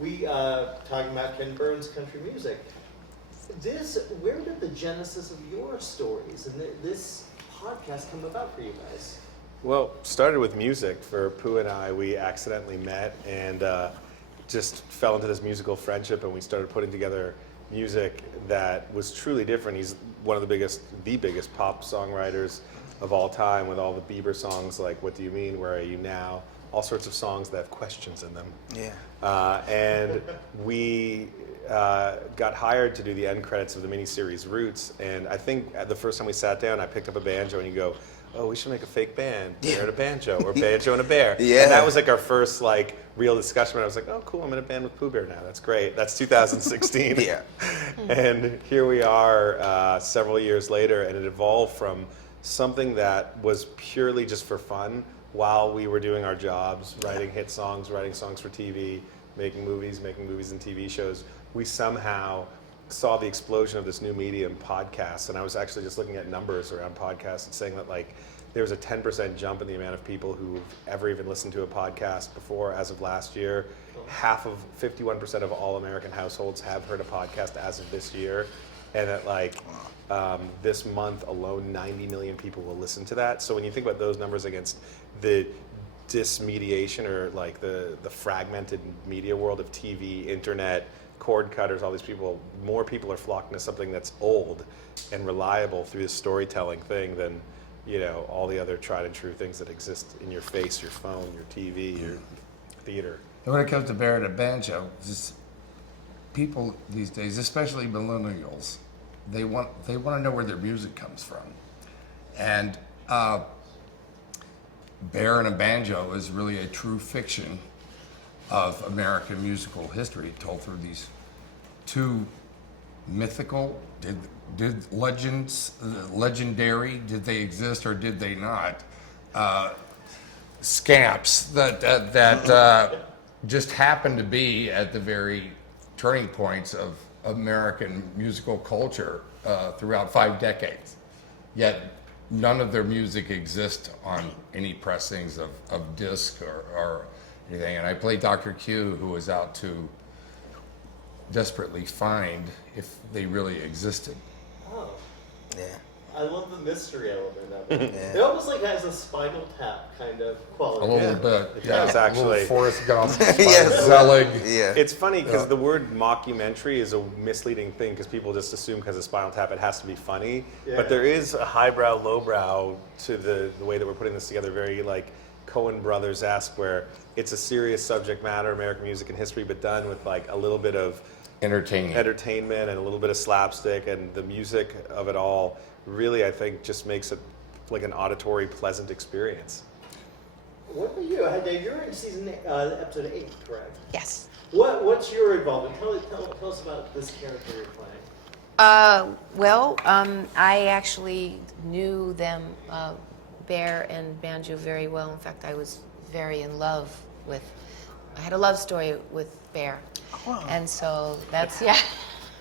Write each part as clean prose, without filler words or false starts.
We talking about Ken Burns' country music. Where did the genesis of your stories and this podcast come about for you guys? Well, started with music for Pooh and I. We accidentally met and just fell into this musical friendship, and we started putting together music that was truly different. He's one of the biggest pop songwriters of all time, with all the Bieber songs like "What Do You Mean," "Where Are You Now," all sorts of songs that have questions in them. Yeah. And we got hired to do the end credits of the miniseries Roots, and I think the first time we sat down, I picked up a banjo, and you go, "Oh, we should make a fake band, Bear and a Banjo, or Banjo and a Bear." Yeah. And that was like our first like real discussion. And I was like, "Oh, cool! I'm in a band with Pooh Bear now. That's great." That's 2016. Yeah. And here we are, several years later, and it evolved from something that was purely just for fun while we were doing our jobs, writing hit songs, writing songs for TV, making movies and TV shows. We somehow saw the explosion of this new medium, podcasts, and I was actually just looking at numbers around podcasts and saying that like there was a 10% jump in the amount of people who've ever even listened to a podcast before as of last year. 51% of all American households have heard a podcast as of this year, and that like this month alone 90 million people will listen to that. So when you think about those numbers against the dismediation or like the fragmented media world of TV, internet, cord cutters, all these people, more people are flocking to something that's old and reliable through the storytelling thing than, you know, all the other tried and true things that exist in your face, your phone, your TV, your theater. And when it comes to Bear and a Banjo, just people these days, especially millennials, they want to know where their music comes from. And Bear and a Banjo is really a true fiction of American musical history, told through these two mythical, legendary, did they exist or did they not, scamps that just happened to be at the very turning points of American musical culture throughout 5 decades. Yet none of their music exists on any pressings of disc or anything. And I played Dr. Q, who was out to desperately find if they really existed. Oh. Yeah. I love the mystery element of it. Yeah. It almost like has a Spinal Tap kind of quality. A little bit. It does, actually. A little Forrest Gump, Yes. Zelig. Yeah. It's funny because the word mockumentary is a misleading thing because people just assume because of Spinal Tap it has to be funny. Yeah. But there is a highbrow, lowbrow to the way that we're putting this together, very like Coen Brothers-esque, where it's a serious subject matter, American music and history, but done with like a little bit of Entertaining. entertainment and a little bit of slapstick, and the music of it all really, I think, just makes it like an auditory, pleasant experience. What about you? Dave, you're in episode 8, correct? Yes. What's your involvement? Tell us about this character you're playing. I actually knew them, Bear and Banjo, very well. In fact, I was very in love with, I had a love story with Bear. Wow. And so that's,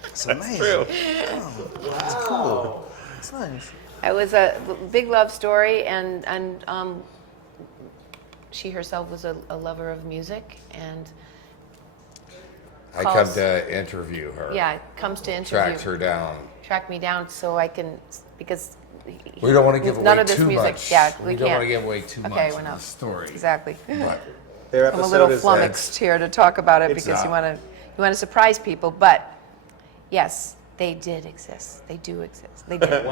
It's amazing. True. Oh, that's cool. It's nice. it was a big love story, and she herself was a lover of music, and I calls- come to interview her. comes to Tracks her down. track me down so I can, because We don't want to give none away of this too music, much. yeah, we don't want can't. to give away too Okay, much we're of not. the story. Exactly. But Their I'm a episode little is flummoxed here to talk about it It's because you not. want to surprise people, but yes, they did exist. They do exist. They did.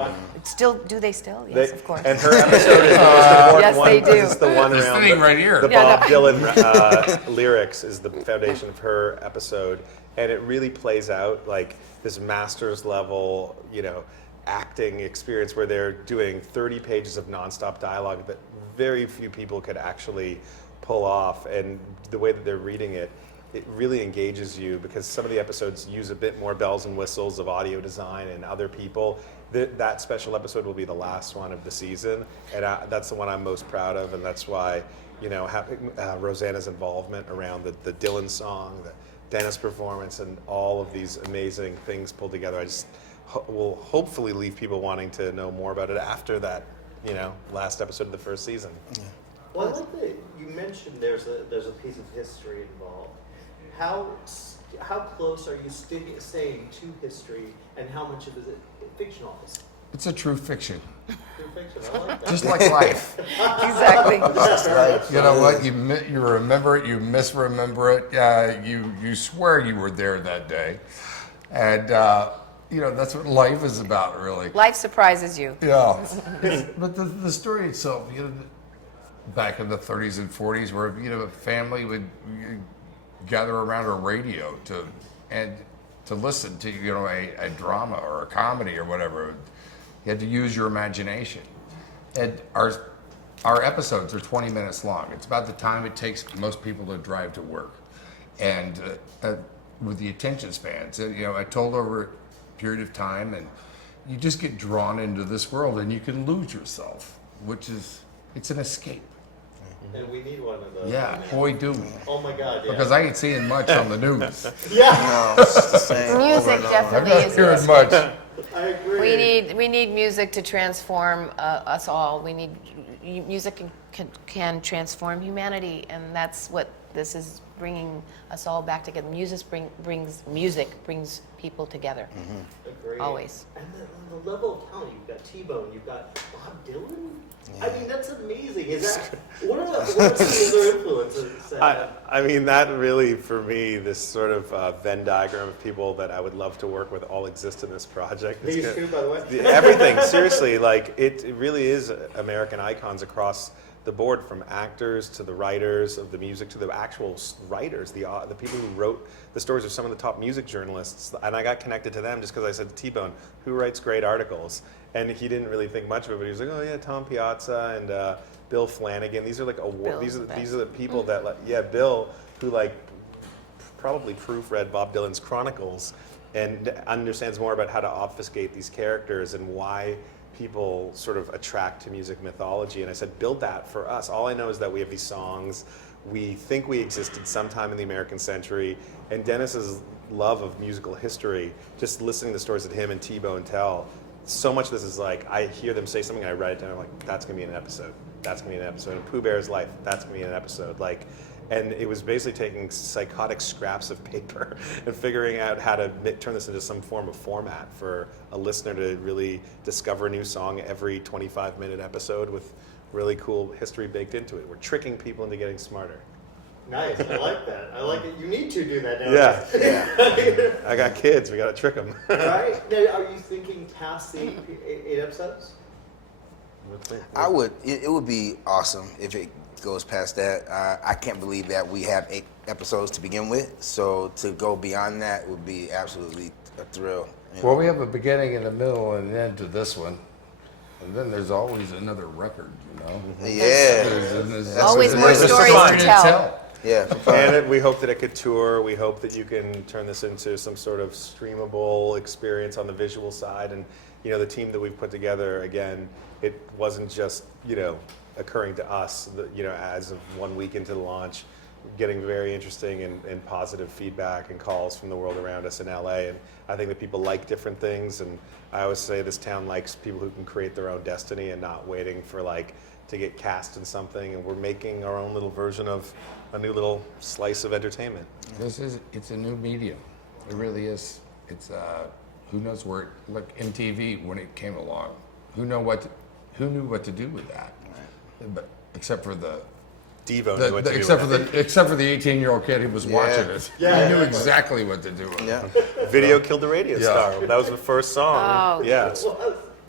Still, do they still? Yes, of course. And her episode is the most important Yes, one they because do. it's the one This around thing right here. the Yeah, Bob no. Dylan lyrics is the foundation of her episode, and it really plays out like this master's level, you know, acting experience where they're doing 30 pages of nonstop dialogue that very few people could actually pull off, and the way that they're reading it, it really engages you because some of the episodes use a bit more bells and whistles of audio design and other people. That special episode will be the last one of the season, and that's the one I'm most proud of, and that's why, you know, having Rosanna's involvement around the Dylan song, the Dennis performance, and all of these amazing things pulled together. I just will hopefully leave people wanting to know more about it after that, you know, last episode of the first season. Well, I like that you mentioned there's a piece of history involved. how close are you staying to history, and how much of it is fictionalized? It's a true fiction. True fiction, I like that. Just like life. Exactly. You know what? You remember it. You misremember it. You swear you were there that day, and that's what life is about, really. Life surprises you. Yeah. But the story itself, back in the 30s and 40s, where a family would gather around a radio to listen to a drama or a comedy or whatever. You had to use your imagination. And our episodes are 20 minutes long. It's about the time it takes most people to drive to work. And with the attention spans, I told over a period of time, and you just get drawn into this world, and you can lose yourself, it's an escape. And we need one of those. Yeah, boy, do we. Oh my God, yeah. Because I ain't seeing much on the news. Yeah, No, it's just the same. Music over and over. I'm definitely not is. hearing much. I agree. We need music to transform us all. Music can transform humanity, and that's what this is bringing us all back together. Music brings people together. Agree. Always. And the level of talent, you've got T-Bone, you've got Bob Dylan. I mean, that's amazing. What are some of the other influences? I mean, that really, for me, this sort of Venn diagram of people that I would love to work with all exist in this project. It's These good. two, by the way. Everything, seriously, like it really is American icons across the board, from actors to the writers of the music to the actual writers, the people who wrote the stories of some of the top music journalists. And I got connected to them just because I said to T-Bone, who writes great articles? And he didn't really think much of it, but he was like, oh yeah, Tom Piazza and Bill Flanagan. These are like these are the people that Bill, who probably proofread Bob Dylan's Chronicles and understands more about how to obfuscate these characters and why people sort of attract to music mythology. And I said, build that for us. All I know is that we have these songs. We think we existed sometime in the American century. And Dennis's love of musical history, just listening to the stories that him and T-Bone tell, so much of this is like, I hear them say something, I write it down, I'm like, that's gonna be an episode. That's gonna be an episode. And Pooh Bear's life, that's gonna be an episode. And it was basically taking psychotic scraps of paper and figuring out how to turn this into some form of format for a listener to really discover a new song every 25-minute episode with really cool history baked into it. We're tricking people into getting smarter. Nice, I like that. I like it. You need to do that now. Yeah. I got kids, we gotta trick them. Right? Now, are you thinking past the eight episodes? It would be awesome if it goes past that. I can't believe that we have 8 episodes to begin with, so to go beyond that would be absolutely a thrill. Well, we have a beginning and a middle and an end to this one. And then there's always another record, Yeah. There's Always more There's stories fun to tell. Yeah. for fun. And we hope that it could tour. We hope that you can turn this into some sort of streamable experience on the visual side. And the team that we've put together, again, it wasn't just occurring to us. As of 1 week into the launch, getting very interesting and positive feedback and calls from the world around us in LA. And I think that people like different things. And I always say this town likes people who can create their own destiny and not waiting for to get cast in something. And we're making our own little version of a new little slice of entertainment. It's a new medium. It really is. It's who knows where MTV when it came along. Who knew what to do with that? But except for Devo knew what to do with it. except for the 18-year-old kid who was watching it. Yeah, He knew yeah. exactly what to do with it. Yeah. Video killed the radio Yeah. star. That was the first song. Oh. Yeah.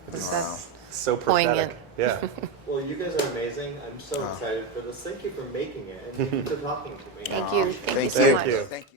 That's So Poignant. prophetic. Yeah. Well, you guys are amazing. I'm so excited for this. Thank you for making it, and thank you for talking to me. Thank you. Thank you Thank so you. much. you. Thank you.